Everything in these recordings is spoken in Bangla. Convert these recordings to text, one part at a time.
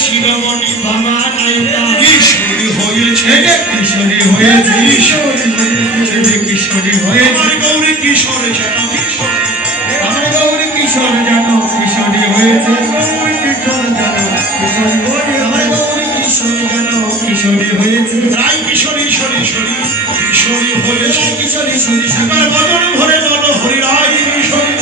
শিরোমণি বাবা নায়িকা কিশোরী হয়েছে, কিশোরী হয়েছে, কিশোরী হয়েছে। আমার গৌরী কিশোর যেন কিশোর, আমার গৌরী কিশোর যেন কিশোরী হয়েছে, কিশোর যেন কিশোরী, আমার গৌরী কিশোর যেন কিশোরী হয়েছে। রাই কিশোরী শরী শরী কিশোরী হয়েছে, কিশোরী শরী আমার বদন ভরে বলো হরি রাই কিশোরী।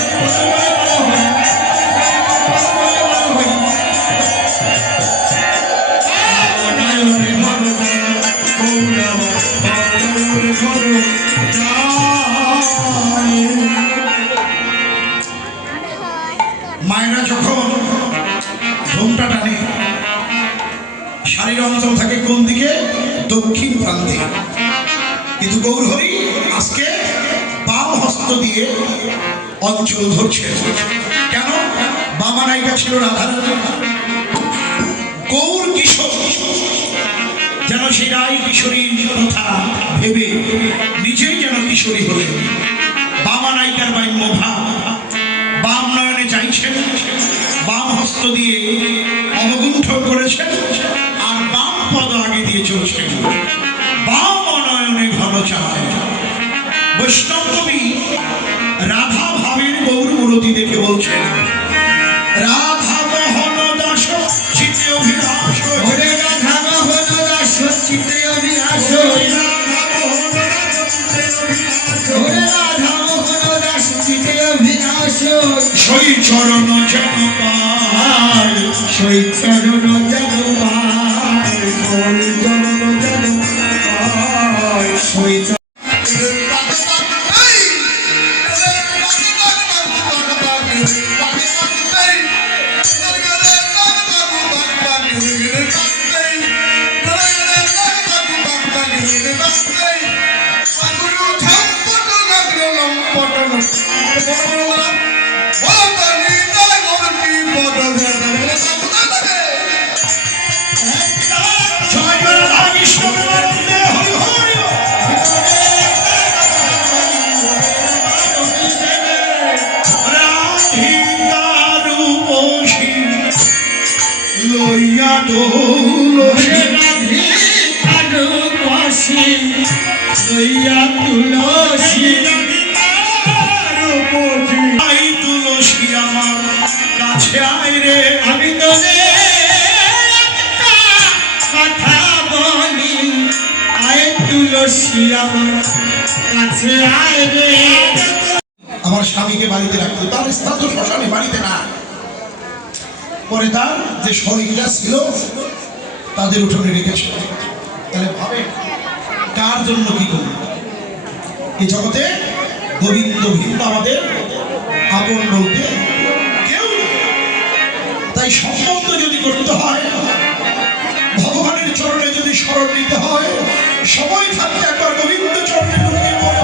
মায়েরা যখন ঘোমটা টানে শাড়ির অঞ্চল থাকে কোন দিকে? দক্ষিণ প্রান্তে। কিন্তু গৌরহরি আজকে বাম হস্ত দিয়ে অঞ্চল ধরছে। কেন? বাবা নায়িকা ছিল রাধার, গৌর কিশোর যেন সেই রাই কিশোরীর কথা ভেবে নিজেই যেন কিশোরী হলেন। বাবা নায়িকার বাম্য ভাব, বাম নয়নে চাইছেন, বাম হস্ত দিয়ে অবগুণ্ঠন করেছেন, আর বাম পদ আগে দিয়ে চলছেন, বাম নয়নে ঘন চায়। বৈষ্ণব কবি রাধা ভাবের গৌরমূরতি দেখে বলছেন, রাধা মোহন দাস চিত্তে অভিলাষ, রাধা মোহন দাস চিত্তে অভিলাষ, রাধা মোহন দাস চিত্তে অভিলাষ। সই চরণ যেন পায়, সই চরণ যেন পায়, সই চরণ যেন পায়, সই লইয়া তুলসী, লইয়া তুলসী, আই তুলসী আমার কাছে আয় রে, আমি তোরে একটা কথা বলি, আয় তুলসী আমার কাছে আয় রে। আমার স্বামীকে বাড়িতে রাখতো, তার স্থান তো শ্মশানে, বাড়িতে না। পরে তার যে শরীরটা ছিল তাদের উঠোনে রেখেছে। তাহলে ভাবে কার জন্য কি করবে? এই জগতে গোবিন্দ ভিন্ন আমাদের আপন বলতে কেউ। তাই সম্বন্ধ যদি করতে হয়, ভগবানের চরণে যদি স্মরণ নিতে হয়, সময় থাকতে একবার গোবিন্দ চরণে ঢুকিয়ে পড়ে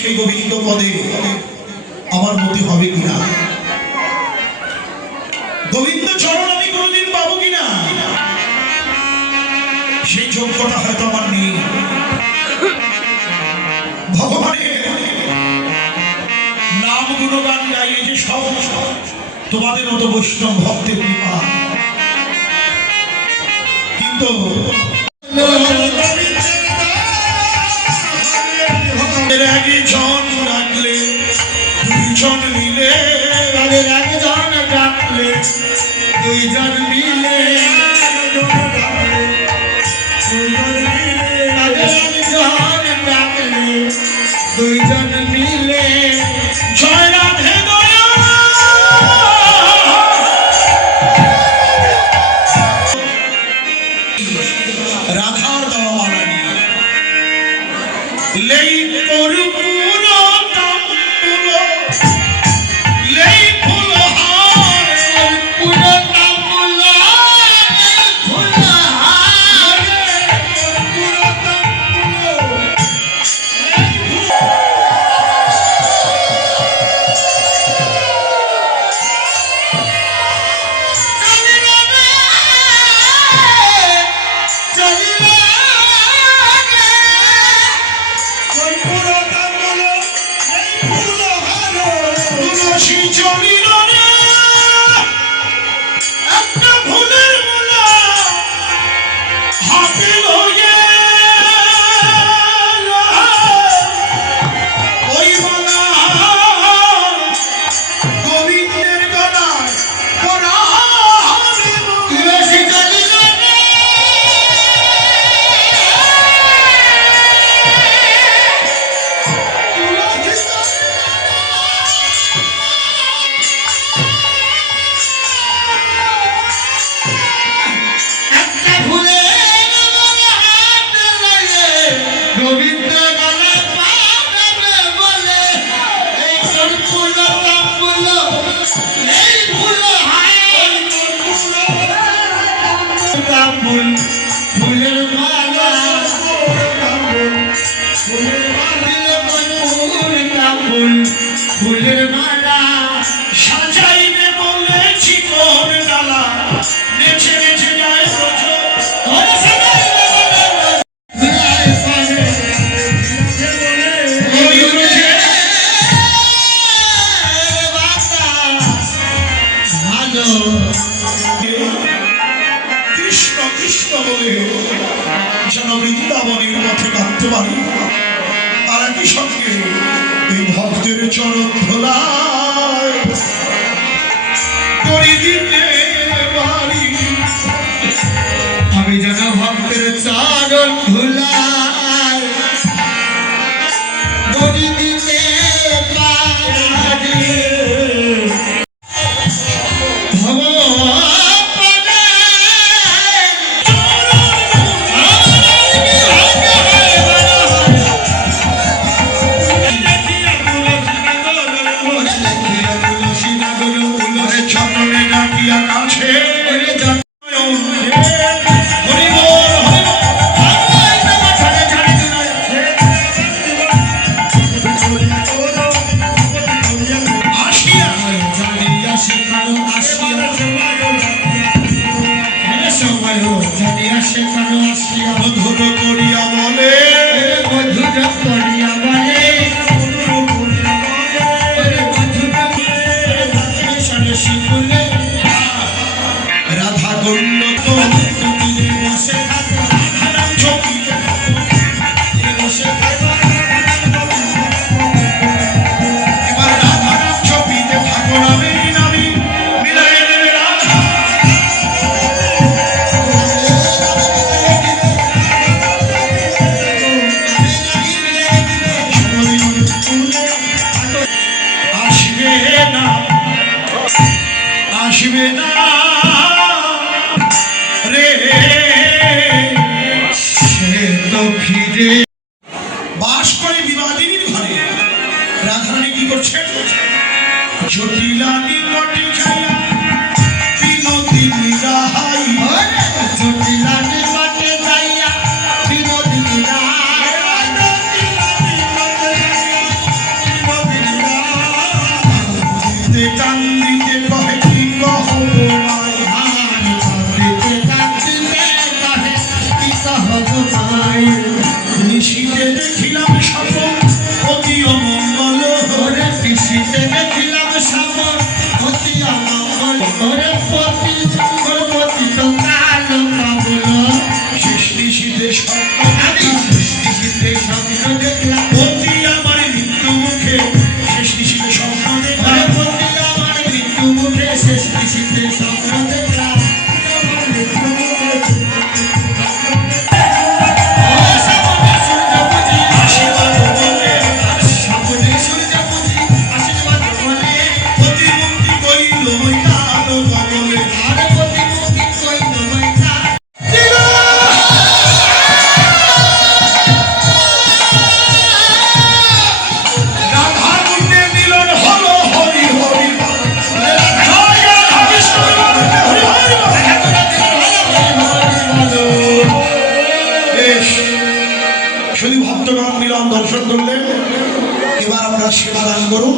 সেই গোবিন্দ পদে আমার মতি হবে কিনা, গোবিন্দ চরণ আমি কোনদিন পাবো কিনা, সেই যোগ্যতা হয়তো আমার নেই। ভগবানের নাম গুণগান গাইলে যে সব তোমাদের মতো বৈষ্ণব ভক্তের কৃপা, কিন্তু একজন ডাকলে দুইজন মিলে, একজন ডাকলে দুইজন মিলে, একজন ডাকলে দুইজন মিলে, জয় রাধে দয়া। রাধার কৃষ্ণ কৃষ্ণ বলে যেন বৃন্দাবনের পথে কাঁদতে পারি, আর একই সঙ্গে এই ভক্তের চরণ ধোলায় করি দিতে পারি। আমি যেন ভক্তের চরণ ধোলায় করি দিতে পারি। মধুর করিয়া বলে, মধুর করিয়া বলে, শিখলে রাধা গণ্য তো বসে বসে এবার রাধা ছবিতে থাকো নামে নামি মিলাই দেবে রাধা। আসবে না রে সে তো ফিরে। বাস করে বিবাদিনীর ঘরে রাধারানী কি করছেন? জটিলা নিকটে খাইয়া বিনোদিনী রাহাই, জটিলা নিকটে যাইয়া বিনোদিনী রাহাই, কান্দিতে কহে কি কহ মাই, কান্দিতে কান্দিতে কহে কি কহ মাই। নিশীতে দেখিলাম স্বপন অতি অমঙ্গল, ওরে নিশীতে দেখিলাম স্বপন অতি অমঙ্গল, ওরে পতি পতিত কালো কাবুল। শেষ নিশীতে স্বপ্ন শেষ নিশীতে স্বপ্ন দেখলাম অতি আমার মৃত্যু মুখে, শেষ নিশীতে স্বপ্ন দেখলাম অতি আমার মৃত্যু মুখে, শেষ নিশীতে স্বপ্ন দেখলাম আমার মৃত্যু মুখে। শুধু ভক্তগণ মিলন দর্শন করলেন, এবার আমরা সেবা দান করুন।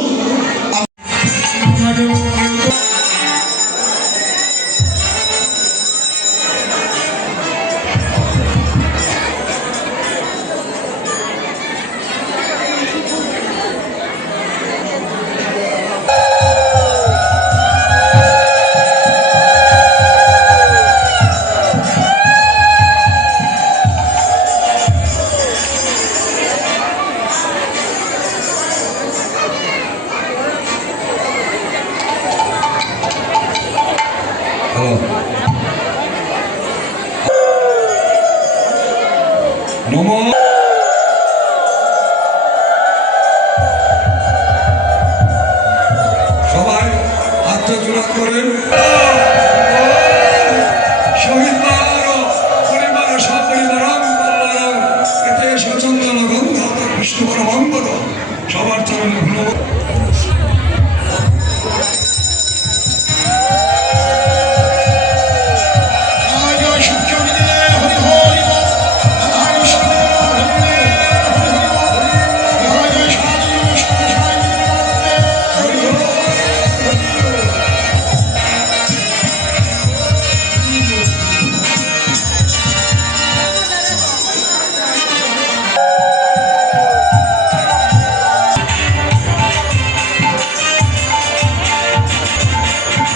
সবাই আত্মজোড়া করেন। শহীদ পরিবার সপরিবার এতে সচন্দন গন্ধ বিষ্ণুকর মঙ্গল সবার চরণে ধন্যবাদ।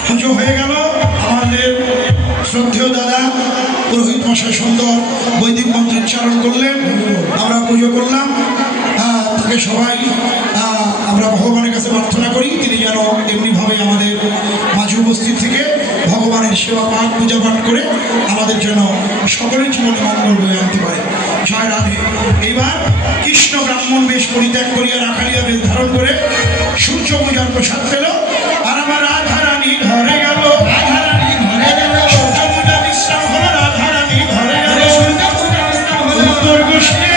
পুজো হয়ে গেল। শ্রদ্ধেয় দাদা পুরোহিত মশাই সুন্দর বৈদিক মন্ত্রোচ্চারণ করলেন, আমরা পুজো করলাম। তাকে সবাই আমরা ভগবানের কাছে প্রার্থনা করি তিনি যেন এমনিভাবে আমাদের মাঝে উপস্থিত থেকে ভগবানের সেবা পাঠ পূজা পাঠ করে আমাদের যেন সকলের জীবনে মঙ্গল বয়ে আনতে পারে। জয় রাধে। এইবার কৃষ্ণ ব্রাহ্মণ বেশ পরিত্যাগ করিয়া রাখালিয়া বেশ ধারণ করে সূর্য পূজার প্রসাদ পেল, আর আমার রাধারানী ঘরে গেল। রাধারানী ঘরে গেল, সূর্য পূজা বিশ্রাম হলো, রাধারানী ঘরে গেল। উত্তর গোষ্ঠী